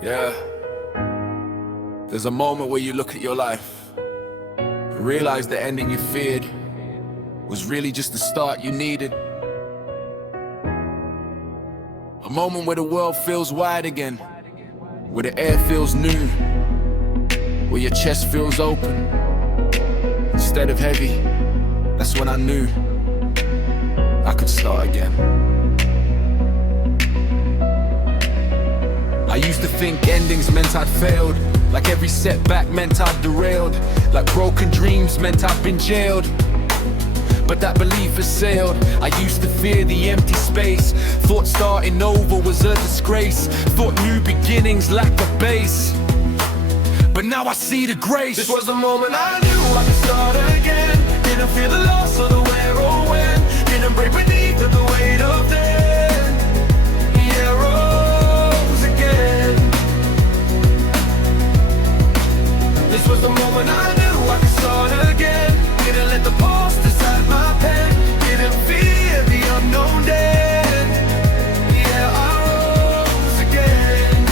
Yeah, there's a moment where you look at your life and realize the ending you feared was really just the start you needed. A moment where the world feels wide again, where the air feels new, where your chest feels open instead of heavy. That's when I knew I could start again. I used to think endings meant I'd failed, like every setback meant I'd derailed, like broken dreams meant I'd been jailed. But that belief has sailed. I used to fear the empty space, thought starting over was a disgrace, thought new beginnings lacked a base. But now I see the grace. This was the moment I knew I could start again. Didn't feel the loss of the where or when, didn't break beneath the weight of then. Yeah, rose again. This was the moment I knew I could start again. Didn't let the past decide my pen, didn't fear the unknown then. Yeah, I rose again.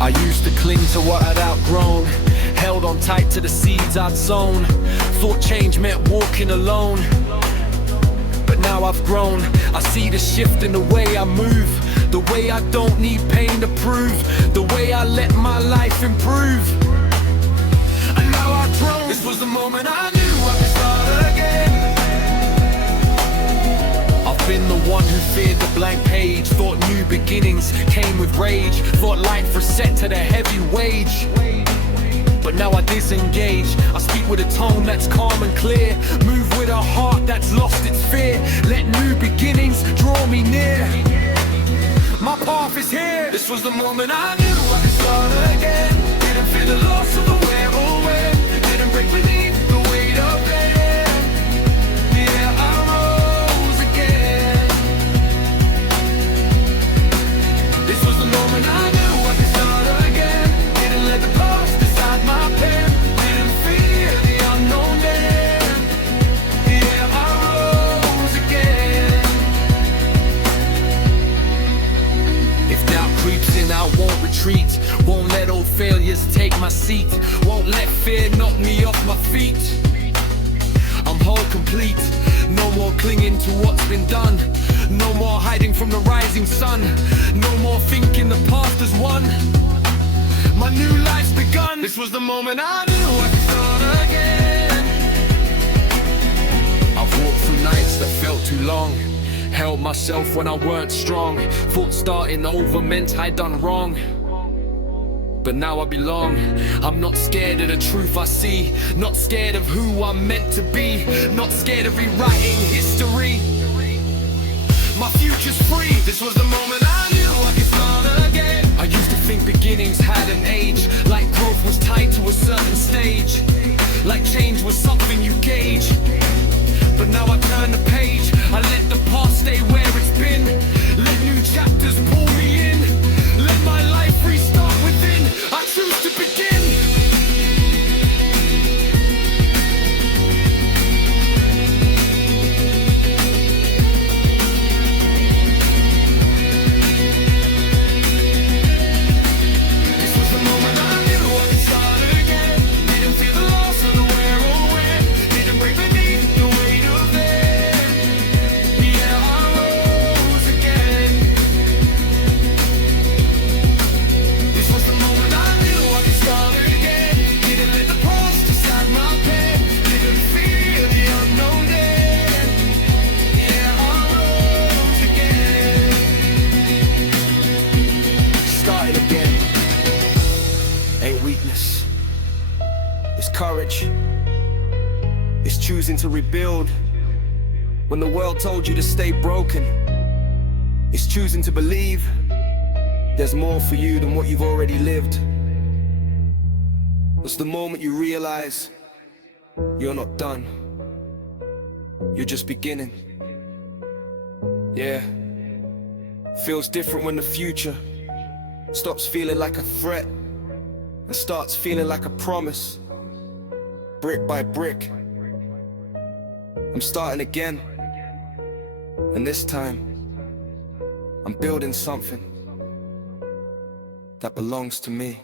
I used to cling to what I'd outgrown, held on tight to the seeds I'd sown, thought change meant walking alone. But now I've grown, I see the shift in the way I move, the way I don't need pain to prove, the way I let my life improve. And now I've grown. This was the moment I knew I could start again. I've been the one who feared the blank page, thought new beginnings came with rage, thought life was set to the heavy wage. But now I disengage, I speak with a tone that's calm and clear, move with a heart that's lost its fear, let new beginnings draw me near. My path is here. This was the moment I knew I could start again. Didn't feel the loss of the where or when, didn't break beneath the weight of then. Yeah, I rose again. This was the moment I knew I could start again. Didn't let the past decide my pen, didn't fear the unknown then. Yeah, I rose again. If doubt creeps in, I won't retreat, won't let old failures take my seat, won't let fear knock me off my feet. I'm whole complete, no more clinging to what's been done, no more hiding from the rising sun, no more thinking the past has won. My new life's begun. This was the moment I knew I could start again. I've walked through nights that felt too long, held myself when I weren't strong, thought starting over meant I'd done wrong. But now I belong. I'm not scared of the truth I see, not scared of who I'm meant to be, not scared of rewriting history. My future's free. This was the moment I knew I could start again. I used to think beginnings had an age, like growth was tied to a certain stage, like change was something you gauge. But now I turn the page, I let the past stay where it's been, let new chapters pull me in, let my life restart within. I choose to begin. This was the moment I knew I could start again. Didn't feel the loss of the where or when, didn't break beneath the weight of then. Yeah, I rose again. This was the moment I knew I could start again. Didn't let the past decide my pen, didn't fear the unknown then. Yeah, I rose again. Starting again ain't weakness, it's courage. It's choosing to rebuild when the world told you to stay broken. It's choosing to believe there's more for you than what you've already lived. It's the moment you realize you're not done, you're just beginning. Yeah, feels different when the future stops feeling like a threat and starts feeling like a promise. Brick by brick, I'm starting again. And this time, I'm building something that belongs to me.